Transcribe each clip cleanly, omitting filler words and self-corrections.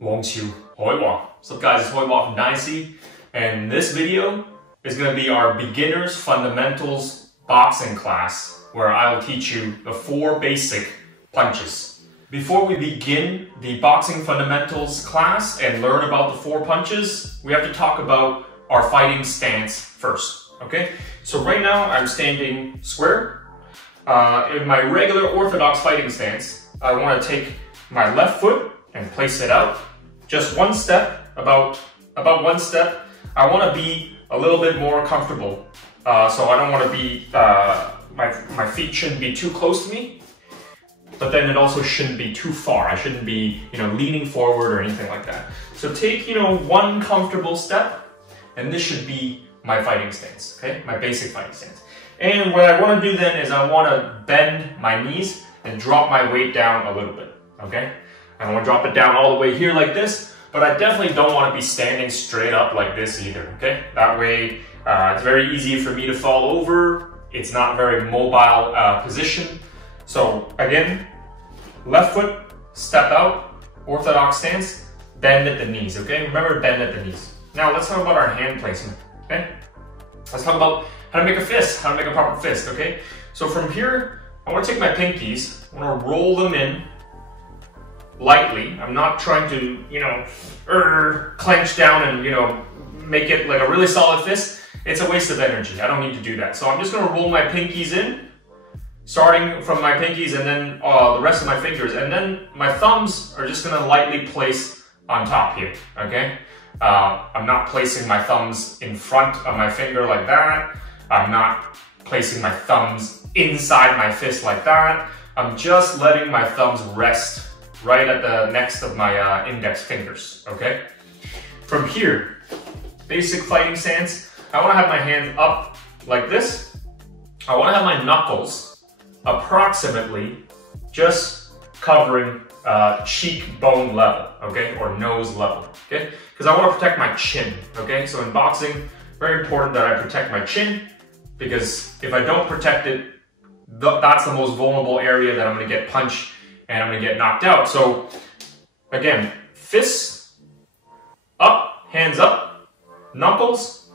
What's up guys, it's Footwork from Dynasty, and this video is going to be our beginners fundamentals boxing class where I will teach you the 4 basic punches. Before we begin the boxing fundamentals class and learn about the 4 punches, we have to talk about our fighting stance first, okay? So right now I'm standing square. In my regular orthodox fighting stance, I want to take my left foot and place it out. Just one step, about 1 step. I want to be a little bit more comfortable. So I don't want to be, my feet shouldn't be too close to me, but then it also shouldn't be too far. I shouldn't be, leaning forward or anything like that. So take, one comfortable step, and this should be my fighting stance, okay? My basic fighting stance. And what I want to do then is I want to bend my knees and drop my weight down a little bit, okay? I don't want to drop it down all the way here like this, but I definitely don't want to be standing straight up like this either, okay? That way, it's very easy for me to fall over. It's not a very mobile position. So again, left foot, step out, orthodox stance, bend at the knees, okay? Remember, bend at the knees. Now let's talk about our hand placement, okay? Let's talk about how to make a fist, how to make a proper fist, okay? So from here, I want to take my pinkies, I want to roll them in lightly. I'm not trying to, clench down and, make it like a really solid fist. It's a waste of energy. I don't need to do that. So I'm just going to roll my pinkies in, starting from my pinkies and then the rest of my fingers. And then my thumbs are just going to lightly place on top here, okay? I'm not placing my thumbs in front of my finger like that. I'm not placing my thumbs inside my fist like that. I'm just letting my thumbs rest right at the next of my index fingers, okay? From here, basic fighting stance, I want to have my hands up like this. I want to have my knuckles approximately just covering cheekbone level, okay? Or nose level, okay? Because I want to protect my chin, okay? So in boxing, very important that I protect my chin, because if I don't protect it, that's the most vulnerable area that I'm going to get punched and I'm going to get knocked out. So again, fists up, hands up, knuckles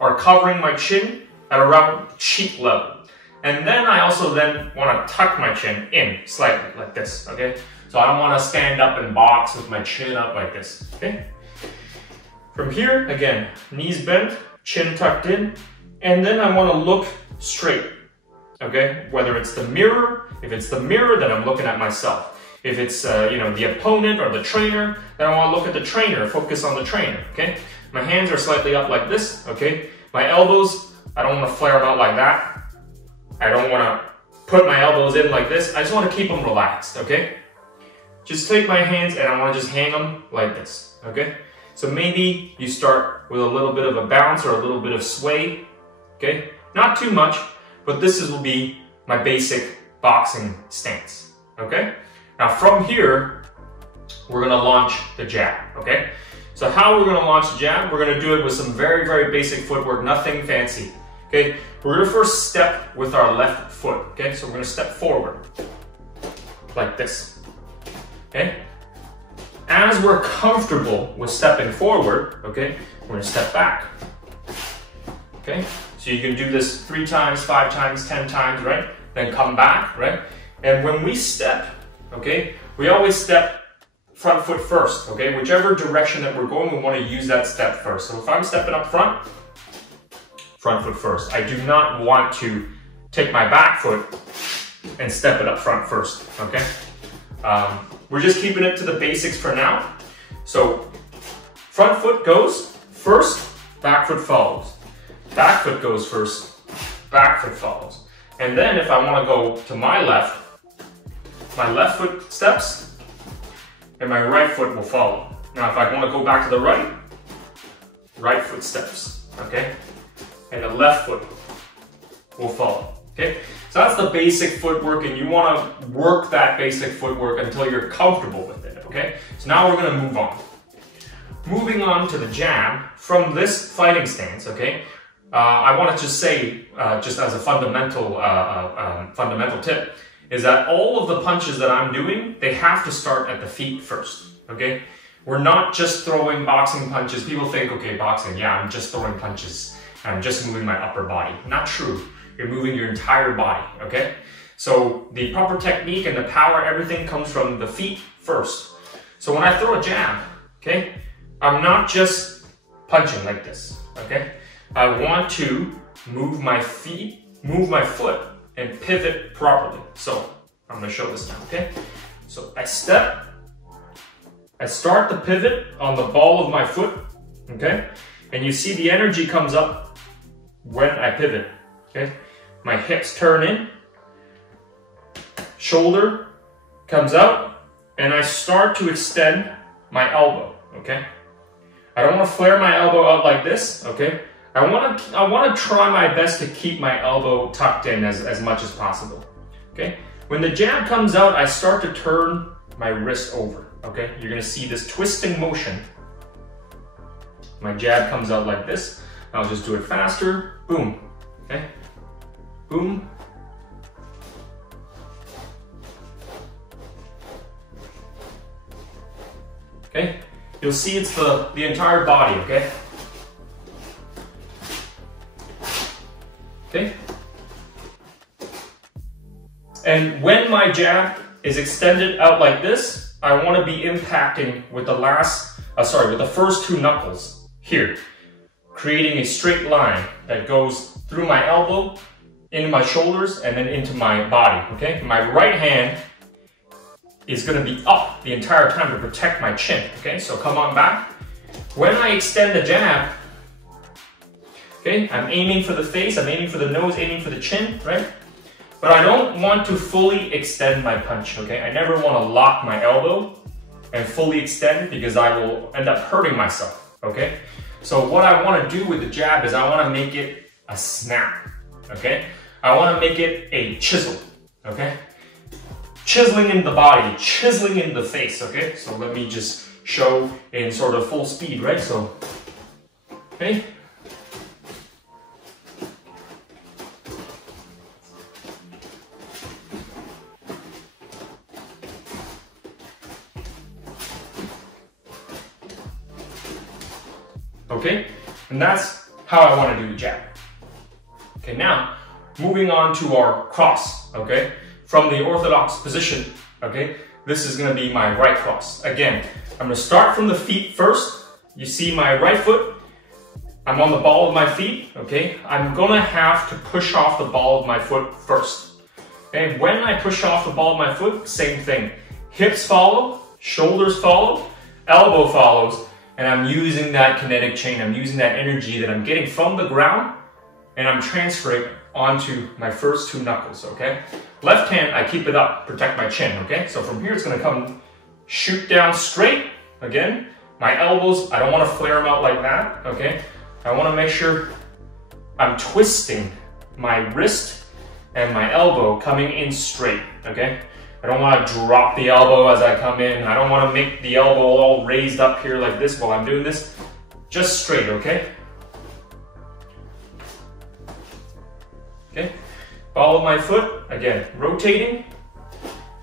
are covering my chin at around cheek level. And then I also then want to tuck my chin in slightly like this, okay? So I don't want to stand up and box with my chin up like this, okay? From here, again, knees bent, chin tucked in, and then I want to look straight, okay? Whether it's the mirror, if it's the mirror, then I'm looking at myself. If it's, the opponent or the trainer, then I want to look at the trainer, focus on the trainer, okay? My hands are slightly up like this, okay? My elbows, I don't want to flare them out like that. I don't want to put my elbows in like this. I just want to keep them relaxed, okay? Just take my hands and I want to just hang them like this, okay? So maybe you start with a little bit of a bounce or a little bit of sway, okay? Not too much, but this will be my basic boxing stance, okay? Now from here, we're gonna launch the jab, okay? So how we're gonna launch the jab, we're gonna do it with some very, very basic footwork, nothing fancy, okay? We're gonna first step with our left foot, okay? So we're gonna step forward, like this, okay? As we're comfortable with stepping forward, okay, we're gonna step back, okay? So you can do this 3 times, 5 times, 10 times, right? Then come back, right? And when we step, okay, we always step front foot first, okay? Whichever direction that we're going, we want to use that step first. So if I'm stepping up front foot first. I do not want to take my back foot and step it up front first, okay? We're just keeping it to the basics for now. So front foot goes first, back foot follows. Back foot goes first, back foot follows. And then if I want to go to my left foot steps, and my right foot will follow. Now if I want to go back to the right foot steps, okay? And the left foot will follow, okay? So that's the basic footwork, and you want to work that basic footwork until you're comfortable with it, okay? So now we're going to move on. Moving on to the jab, from this fighting stance, okay? I want to just say, just as a fundamental tip, is that all of the punches that I'm doing, they have to start at the feet first, okay? We're not just throwing boxing punches. People think, okay, boxing, yeah, I'm just throwing punches. I'm just moving my upper body. Not true. You're moving your entire body, okay? So the proper technique and the power, everything comes from the feet first. So when I throw a jab, okay, I'm not just punching like this, okay? I want to move my feet, move my foot, and pivot properly. So I'm gonna show this now, okay? So I step, I start the pivot on the ball of my foot, okay? And you see the energy comes up when I pivot, okay? My hips turn in, shoulder comes out, and I start to extend my elbow, okay? I don't want to flare my elbow out like this, okay? I want to try my best to keep my elbow tucked in as much as possible, okay? When the jab comes out, I start to turn my wrist over, okay? You're gonna see this twisting motion. My jab comes out like this. I'll just do it faster. Boom, okay? Boom. Okay? You'll see it's the entire body, okay? Okay? And when my jab is extended out like this, I want to be impacting with the with the first two knuckles here, creating a straight line that goes through my elbow, into my shoulders, and then into my body, okay? My right hand is going to be up the entire time to protect my chin, okay? So come on back. When I extend the jab, okay, I'm aiming for the face, I'm aiming for the nose, aiming for the chin, right? But I don't want to fully extend my punch, okay? I never want to lock my elbow and fully extend because I will end up hurting myself, okay? So what I want to do with the jab is I want to make it a snap, okay? I want to make it a chisel, okay? Chiseling in the body, chiseling in the face, okay? So let me just show in sort of full speed, right? So, okay? Okay, and that's how I want to do the jab. Okay, now moving on to our cross, okay? From the orthodox position, okay? This is gonna be my right cross. Again, I'm gonna start from the feet first. You see my right foot, I'm on the ball of my feet, okay? I'm gonna have to push off the ball of my foot first. Okay, when I push off the ball of my foot, same thing. Hips follow, shoulders follow, elbow follows, and I'm using that kinetic chain. I'm using that energy that I'm getting from the ground, and I'm transferring onto my first two knuckles, okay? Left hand, I keep it up, protect my chin, okay? So from here, it's gonna come, shoot down straight. Again, my elbows, I don't wanna flare them out like that, okay? I wanna make sure I'm twisting my wrist and my elbow coming in straight, okay? I don't want to drop the elbow as I come in. I don't want to make the elbow all raised up here like this while I'm doing this. Just straight, okay? Okay. Ball of my foot, again, rotating.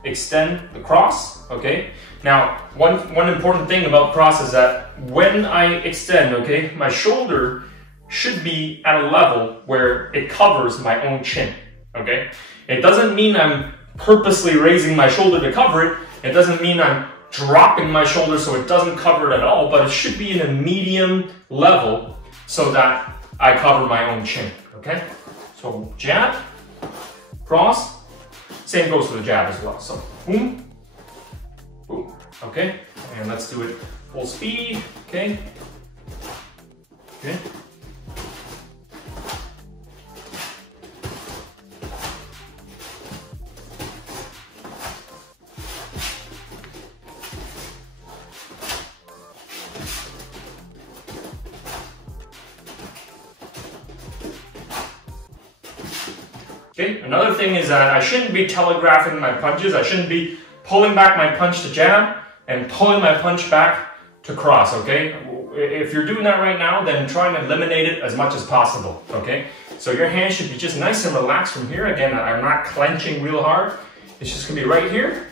Extend the cross, okay? Now, one important thing about cross is that when I extend, okay, my shoulder should be at a level where it covers my own chin, okay? It doesn't mean I'm purposely raising my shoulder to cover it. It doesn't mean I'm dropping my shoulder so it doesn't cover it at all, but it should be in a medium level so that I cover my own chin, okay? So jab, cross, same goes for the jab as well. So boom, boom, okay? And let's do it full speed, okay? Okay. Okay, another thing is that I shouldn't be telegraphing my punches. I shouldn't be pulling back my punch to jab and pulling my punch back to cross, okay? If you're doing that right now, then try and eliminate it as much as possible, okay? So your hand should be just nice and relaxed from here. Again, I'm not clenching real hard. It's just gonna be right here.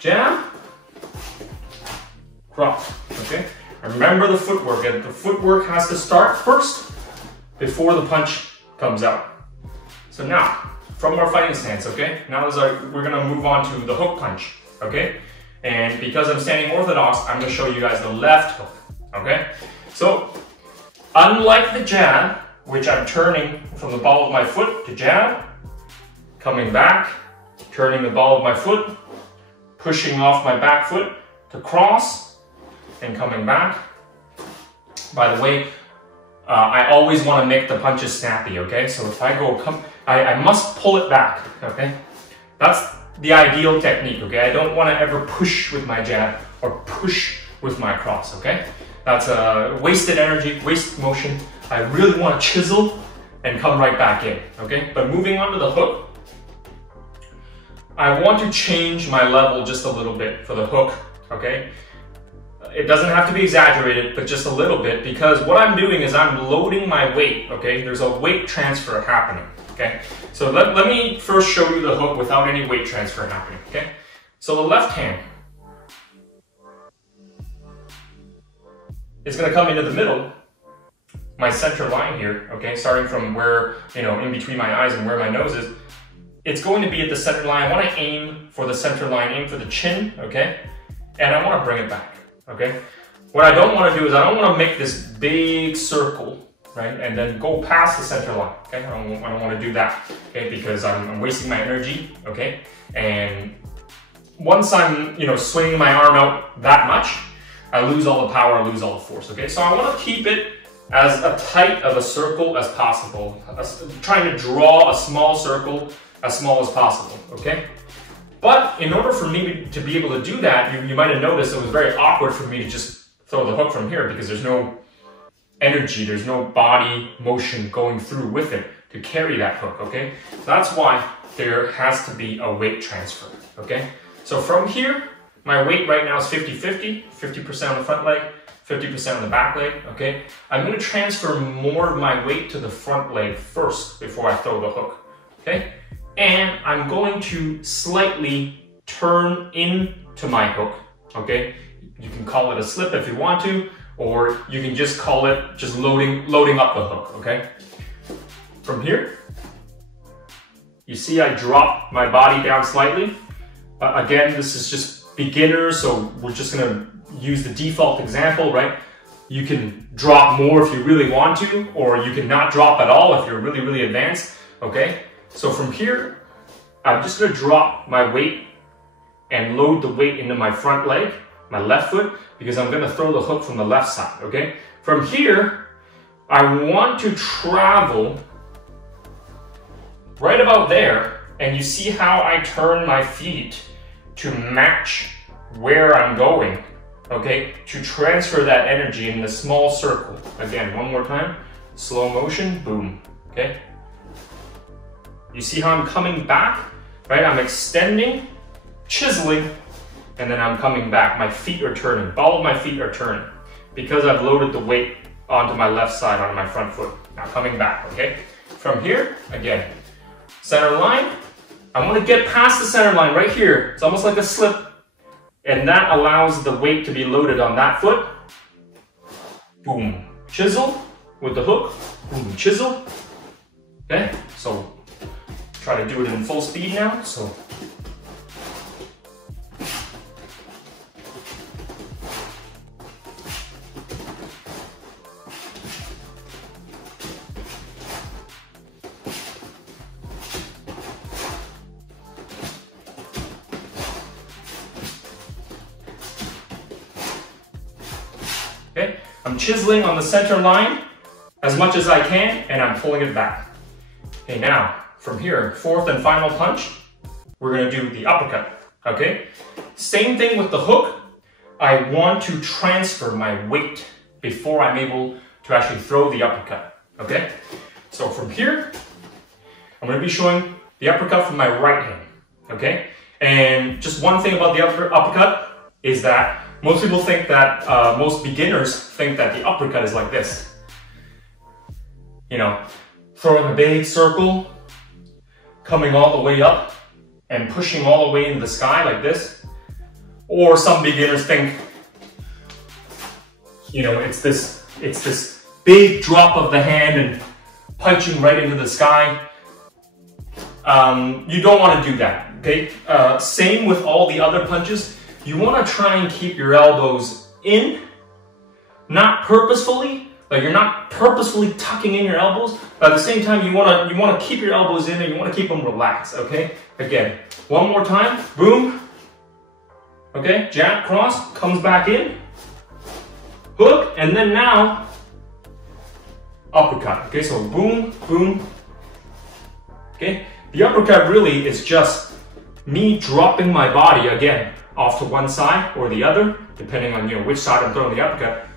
Jab. cross, okay? Remember the footwork. The footwork has to start first before the punch comes out. So now, from our fighting stance, okay? Now we're gonna move on to the hook punch, okay? And because I'm standing orthodox, I'm gonna show you guys the left hook, okay? So, unlike the jab, which I'm turning from the ball of my foot to jab, coming back, turning the ball of my foot, pushing off my back foot to cross, and coming back. By the way, I always want to make the punches snappy, okay? So if I go, I must pull it back, okay? That's the ideal technique, okay? I don't want to ever push with my jab or push with my cross, okay? That's wasted energy, waste motion. I really want to chisel and come right back in, okay? But moving on to the hook, I want to change my level just a little bit for the hook, okay? It doesn't have to be exaggerated, but just a little bit, because what I'm doing is I'm loading my weight, okay? There's a weight transfer happening, okay? So let me first show you the hook without any weight transfer happening, okay? So the left hand is gonna come into the middle, my center line here, okay? Starting from where, in between my eyes and where my nose is, it's going to be at the center line. I wanna aim for the center line, aim for the chin, okay? And I wanna bring it back. Okay, what I don't want to do is I don't want to make this big circle, right, and then go past the center line. Okay, I don't want to do that. Okay, because I'm wasting my energy. Okay, and once I'm swinging my arm out that much, I lose all the power, I lose all the force. Okay, so I want to keep it as a tight of a circle as possible. Trying to draw a small circle as small as possible. Okay. But in order for me to be able to do that, you might have noticed it was very awkward for me to just throw the hook from here because there's no energy, there's no body motion going through with it to carry that hook, okay? That's why there has to be a weight transfer, okay? So from here, my weight right now is 50-50, 50% on the front leg, 50% on the back leg, okay? I'm gonna transfer more of my weight to the front leg first before I throw the hook, okay? And I'm going to slightly turn into my hook, okay? You can call it a slip if you want to, or you can just call it just loading up the hook, okay? From here, you see I drop my body down slightly. Again, this is just beginner, so we're just gonna use the default example, right? You can drop more if you really want to, or you can not drop at all if you're really, really advanced, okay? So from here, I'm just gonna drop my weight and load the weight into my front leg, my left foot, because I'm gonna throw the hook from the left side, okay? From here, I want to travel right about there, and you see how I turn my feet to match where I'm going, okay? To transfer that energy in a small circle. Again, one more time, slow motion, boom, okay? You see how I'm coming back, right? I'm extending, chiseling, and then I'm coming back. My feet are turning, all of my feet are turning because I've loaded the weight onto my left side, onto my front foot. Now coming back, okay? From here, again, center line. I want to get past the center line right here. It's almost like a slip, and that allows the weight to be loaded on that foot. Boom, chisel with the hook, boom, chisel. Okay, so try to do it in full speed now, so. Okay, I'm chiseling on the center line as much as I can, and I'm pulling it back. Okay, now, from here, fourth and final punch, we're gonna do the uppercut, okay? Same thing with the hook. I want to transfer my weight before I'm able to actually throw the uppercut, okay? So from here, I'm gonna be showing the uppercut from my right hand, okay? And just one thing about the uppercut is that most people think that, most beginners think that the uppercut is like this. You know, throwing a big circle, coming all the way up and pushing all the way into the sky like this. Or some beginners think you know, it's this big drop of the hand and punching right into the sky. You don't want to do that, okay? Same with all the other punches. You want to try and keep your elbows in, not purposefully, like you're not purposefully tucking in your elbows, but at the same time you want to keep your elbows in and you want to keep them relaxed, okay? Again, one more time, boom, okay, jab, cross, comes back in, hook, and then now, uppercut, okay, so boom, boom, okay? The uppercut really is just me dropping my body, again, off to one side or the other, depending on, you know, which side I'm throwing the uppercut.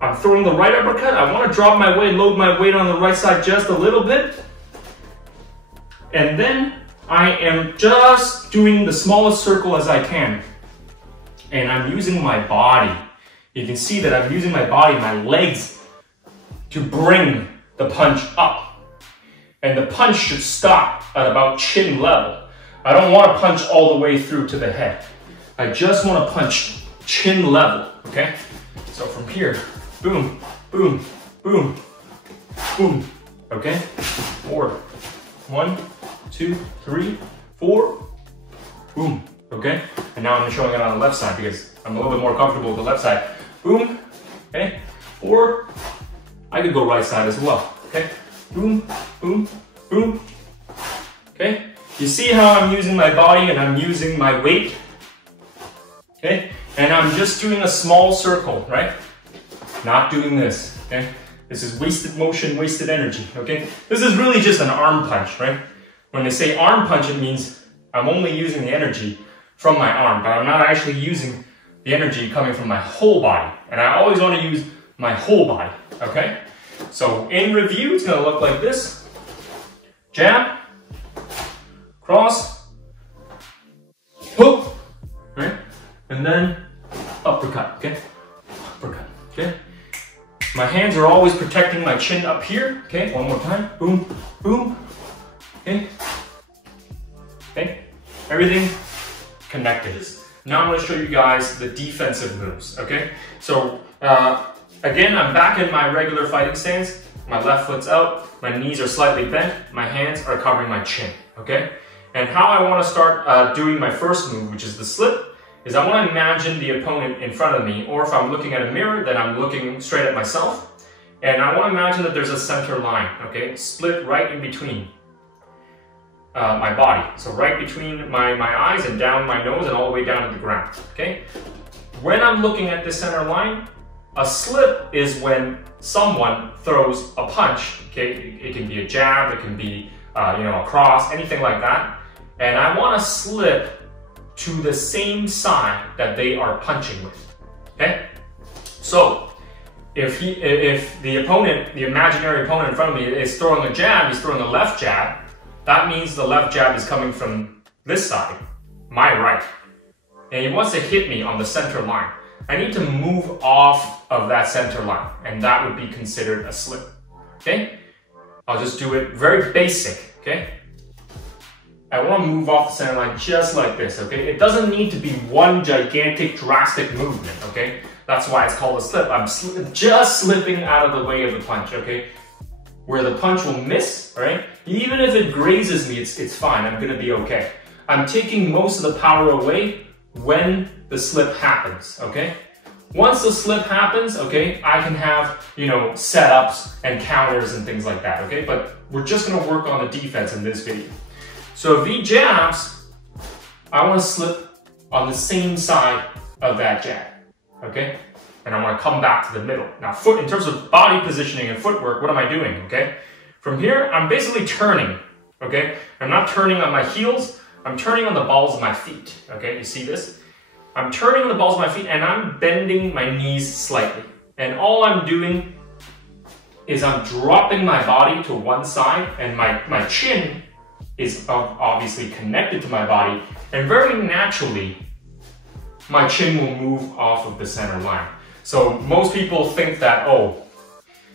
I'm throwing the right uppercut, I want to drop my weight, load my weight on the right side just a little bit, and then I am just doing the smallest circle as I can, and I'm using my body. You can see that I'm using my body, my legs, to bring the punch up, and the punch should stop at about chin level. I don't want to punch all the way through to the head. I just want to punch chin level, okay? So from here, boom, boom, boom, boom, okay? 4, 1, 2, 3, 4, boom, okay? And now I'm showing it on the left side because I'm a little bit more comfortable with the left side. Boom, okay? 4, I could go right side as well, okay? Boom, boom, boom, okay? You see how I'm using my body and I'm using my weight, okay? And I'm just doing a small circle, right? Not doing this, okay? This is wasted motion, wasted energy, okay? This is really just an arm punch, right? When they say arm punch, it means I'm only using the energy from my arm, but I'm not actually using the energy coming from my whole body. And I always want to use my whole body, okay? So in review, it's gonna look like this. Jab, cross, hook, right? And then uppercut, okay? Uppercut, okay? My hands are always protecting my chin up here, okay? One more time, boom, boom, okay? Okay, everything connected. Now I'm gonna show you guys the defensive moves, okay? So, again, I'm back in my regular fighting stance. My left foot's out, my knees are slightly bent, my hands are covering my chin, okay? And how I want to start doing my first move, which is the slip, is I want to imagine the opponent in front of me, or if I'm looking at a mirror, then I'm looking straight at myself. And I want to imagine that there's a center line, okay? Split right in between my body. So right between my eyes and down my nose and all the way down to the ground, okay? When I'm looking at this center line, a slip is when someone throws a punch, okay? It can be a jab, it can be you know, a cross, anything like that. And I want to slip to the same side that they are punching with, okay? So, if the opponent, the imaginary opponent in front of me is throwing a jab, he's throwing a left jab, that means the left jab is coming from this side, my right. And he wants to hit me on the center line. I need to move off of that center line, and that would be considered a slip, okay? I'll just do it very basic, okay? I want to move off the center line just like this, okay? It doesn't need to be one gigantic, drastic movement, okay? That's why it's called a slip. I'm just slipping out of the way of the punch, okay? Where the punch will miss, right? Even if it grazes me, it's fine. I'm gonna be okay. I'm taking most of the power away when the slip happens, okay? Once the slip happens, okay, I can have, you know, setups and counters and things like that, okay? But we're just gonna work on the defense in this video. So if he jabs, I want to slip on the same side of that jab, okay? And I want to come back to the middle. Now, in terms of body positioning and footwork, what am I doing, okay? From here, I'm basically turning, okay? I'm not turning on my heels, I'm turning on the balls of my feet, okay? You see this? I'm turning on the balls of my feet and I'm bending my knees slightly. And all I'm doing is I'm dropping my body to one side and my chin is obviously connected to my body, and very naturally, my chin will move off of the center line. So most people think that, oh,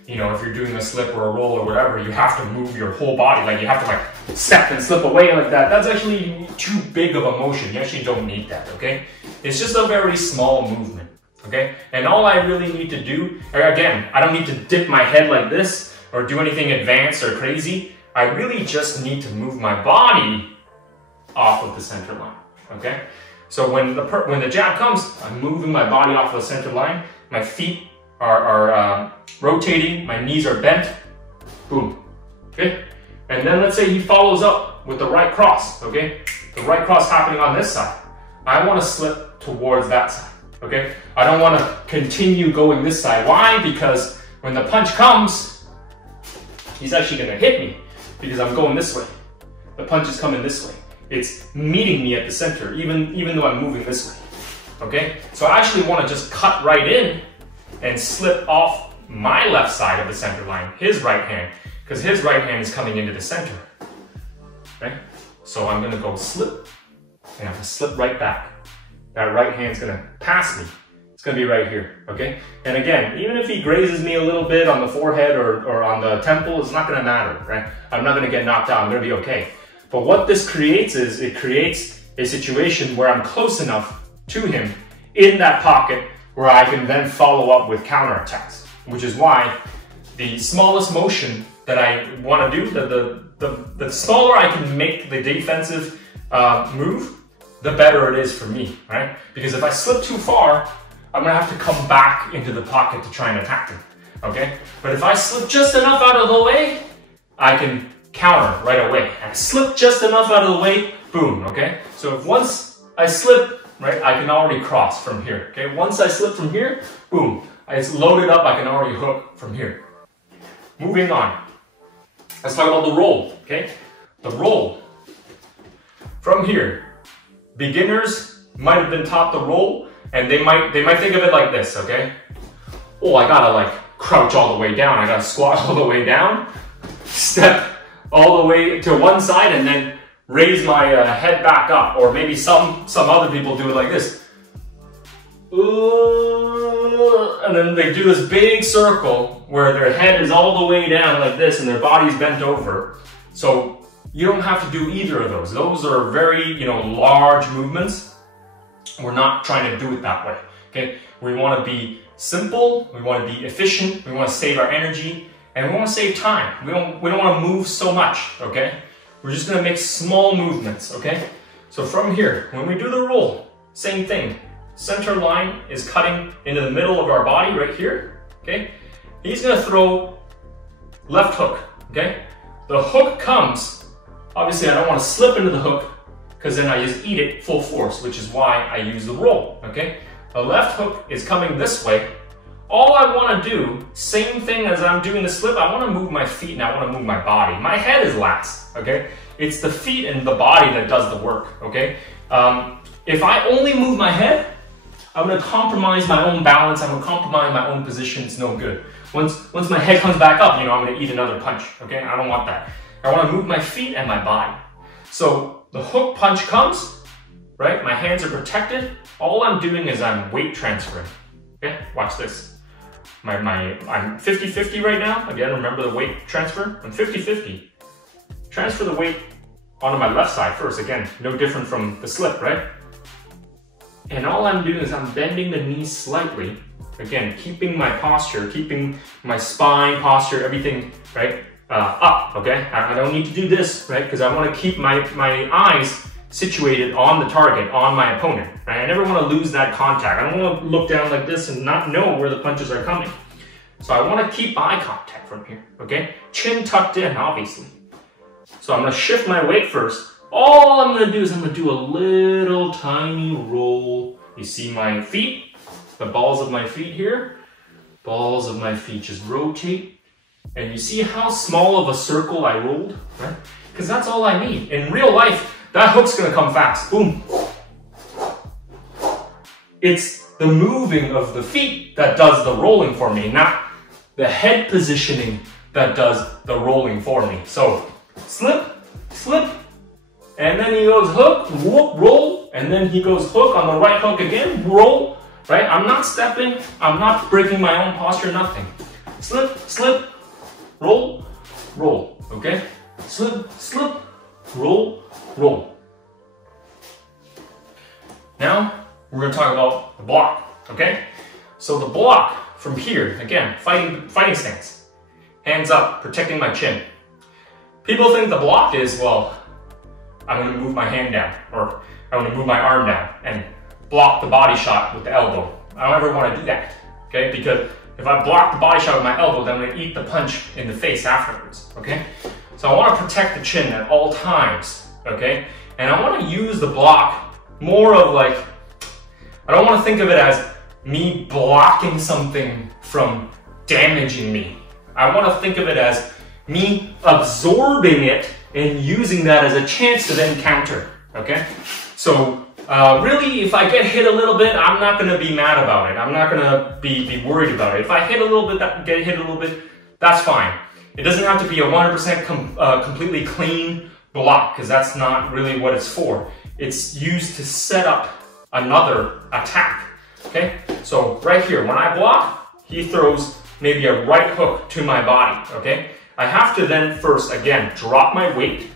you know, if you're doing a slip or a roll or whatever, you have to move your whole body, like you have to like step and slip away like that. That's actually too big of a motion. You actually don't need that, okay? It's just a very small movement. okay? And all I really need to do, again, I don't need to dip my head like this or do anything advanced or crazy. I really just need to move my body off of the center line, okay? So when the jab comes, I'm moving my body off of the center line. My feet are rotating, my knees are bent, boom, okay? And then let's say he follows up with the right cross, okay? The right cross happening on this side. I want to slip towards that side, okay? I don't want to continue going this side. Why? Because when the punch comes, he's actually going to hit me because I'm going this way. The punch is coming this way. It's meeting me at the center, even though I'm moving this way, okay? So I actually want to just cut right in and slip off my left side of the center line, his right hand, because his right hand is coming into the center, okay? So I'm gonna go slip, and I'm gonna slip right back. That right hand's gonna pass me. It's gonna be right here, okay? And again, even if he grazes me a little bit on the forehead or on the temple, it's not gonna matter, right? I'm not gonna get knocked out, I'm gonna be okay. But what this creates is, it creates a situation where I'm close enough to him in that pocket where I can then follow up with counterattacks, which is why the smallest motion that I want to do, the smaller I can make the defensive move, the better it is for me, right? Because if I slip too far, I'm gonna have to come back into the pocket to try and attack him, okay? But if I slip just enough out of the way, I can counter right away. And I slip just enough out of the way, boom, okay? So if once I slip, right, I can already cross from here, okay? Once I slip from here, boom, it's loaded up, I can already hook from here. Moving on. Let's talk about the roll, okay? The roll. From here, beginners might have been taught the roll, and they might think of it like this, okay? Oh, I gotta like crouch all the way down, I gotta squat all the way down, step all the way to one side, and then raise my head back up. Or maybe some other people do it like this. And then they do this big circle where their head is all the way down like this and their body's bent over. So you don't have to do either of those. Those are very, large movements. We're not trying to do it that way, okay? We want to be simple, we want to be efficient, we want to save our energy, and we want to save time. We don't want to move so much, okay? We're just going to make small movements, okay? So from here, when we do the roll, same thing. Center line is cutting into the middle of our body right here, okay? He's going to throw left hook, okay? The hook comes, obviously I don't want to slip into the hook because then I just eat it full force, which is why I use the roll, okay? The left hook is coming this way. All I want to do, same thing as I'm doing the slip, I want to move my feet and I want to move my body. My head is last, okay? It's the feet and the body that does the work, okay? If I only move my head, I'm going to compromise my own balance, I'm going to compromise my own position, it's no good. Once my head comes back up, I'm going to eat another punch, okay? I don't want that. I want to move my feet and my body. So the hook punch comes, right? My hands are protected. All I'm doing is I'm weight transferring, okay? Watch this. I'm 50-50 right now. Again, remember the weight transfer? I'm 50-50. Transfer the weight onto my left side first. Again, no different from the slip, right? And all I'm doing is I'm bending the knees slightly. Again, keeping my posture, keeping my spine posture, everything, right, up, okay? I don't need to do this, right? Because I want to keep my eyes situated on the target, on my opponent, right? I never want to lose that contact. I don't want to look down like this and not know where the punches are coming. So I want to keep eye contact from here, okay? Chin tucked in, obviously. So I'm going to shift my weight first. All I'm going to do is I'm going to do a little tiny roll. You see my feet, the balls of my feet here. Balls of my feet just rotate. And you see how small of a circle I rolled, right? Because that's all I need. In real life, that hook's going to come fast. Boom. It's the moving of the feet that does the rolling for me, not the head positioning that does the rolling for me. So, slip, slip, and then he goes hook, whoop, roll, and then he goes hook on the right hook again, roll, right? I'm not stepping, I'm not breaking my own posture, nothing. Slip, slip, roll, roll, okay? Slip, slip, roll, roll. Now, we're going to talk about the block, okay? So the block from here, again, fighting stance. Hands up, protecting my chin. People think the block is, well, I'm gonna move my hand down, or I'm gonna move my arm down and block the body shot with the elbow. I don't ever wanna do that, okay? Because if I block the body shot with my elbow, then I'm gonna eat the punch in the face afterwards, okay? So I wanna protect the chin at all times, okay? And I wanna use the block more of like, I don't wanna think of it as me blocking something from damaging me. I wanna think of it as me absorbing it and using that as a chance to then counter, okay? So really, if I get hit a little bit, I'm not gonna be mad about it. I'm not gonna be worried about it. If I hit a little bit, get hit a little bit, that's fine. It doesn't have to be a 100% completely clean block, because that's not really what it's for. It's used to set up another attack, okay? So right here, when I block, he throws maybe a right hook to my body, okay? I have to then first, again, drop my weight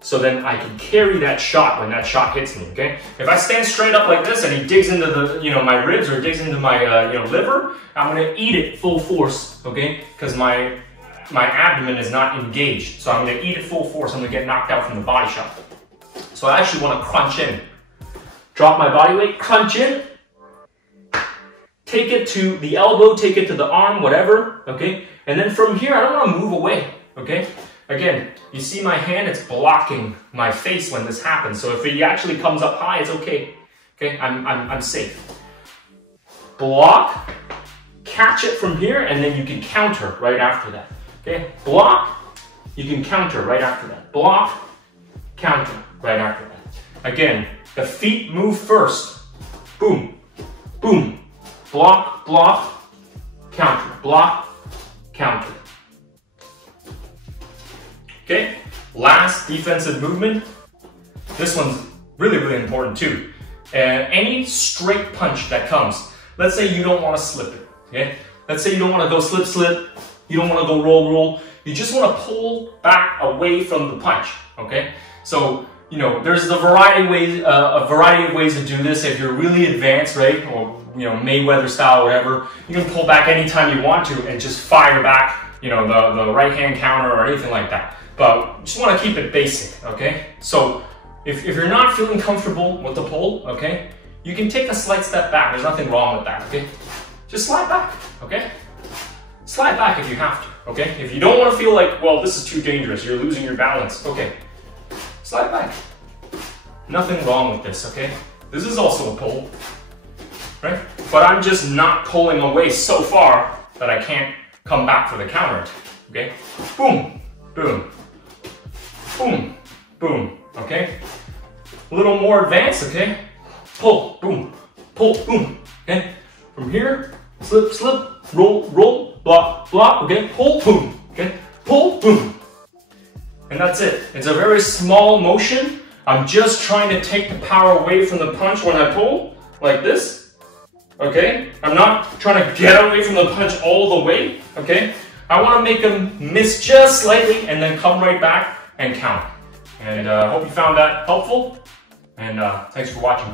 so then I can carry that shot when that shot hits me, okay? If I stand straight up like this and he digs into the, my ribs or digs into my, liver, I'm gonna eat it full force, okay? Because my abdomen is not engaged. So I'm gonna eat it full force. I'm gonna get knocked out from the body shot. So I actually wanna crunch in. Drop my body weight, crunch in. Take it to the elbow, take it to the arm, whatever, okay? And then from here, I don't wanna move away, okay? Again, you see my hand, it's blocking my face when this happens. So if he actually comes up high, it's okay. Okay, I'm safe. Block, catch it from here, and then you can counter right after that. Okay, block, you can counter right after that. Block, counter right after that. Again, the feet move first. Boom, boom. Block, block, counter. Block, counter. Okay, last defensive movement. This one's really, really important too. Any straight punch that comes, let's say you don't want to slip it, okay? Let's say you don't want to go slip, slip. You don't want to go roll, roll. You just want to pull back away from the punch, okay? So, there's a variety of ways to do this. If you're really advanced, right, or, Mayweather style, whatever, you can pull back anytime you want to and just fire back, the right hand counter or anything like that. But you just want to keep it basic, okay? So if you're not feeling comfortable with the pull, okay, you can take a slight step back. There's nothing wrong with that, okay? Just slide back, okay? Slide back if you have to, okay? If you don't want to feel like, well, this is too dangerous, you're losing your balance, okay? Slide back. Nothing wrong with this, okay? This is also a pull, right? But I'm just not pulling away so far that I can't come back for the counter, okay? Boom, boom. Boom, boom, okay? A little more advanced, okay? Pull, boom, okay? From here, slip, slip, roll, roll, block, block, okay? Pull, boom, okay? Pull, boom. And that's it. It's a very small motion. I'm just trying to take the power away from the punch when I pull, like this, okay? I'm not trying to get away from the punch all the way, okay? I want to make him miss just slightly and then come right back and count. And I hope you found that helpful, and thanks for watching.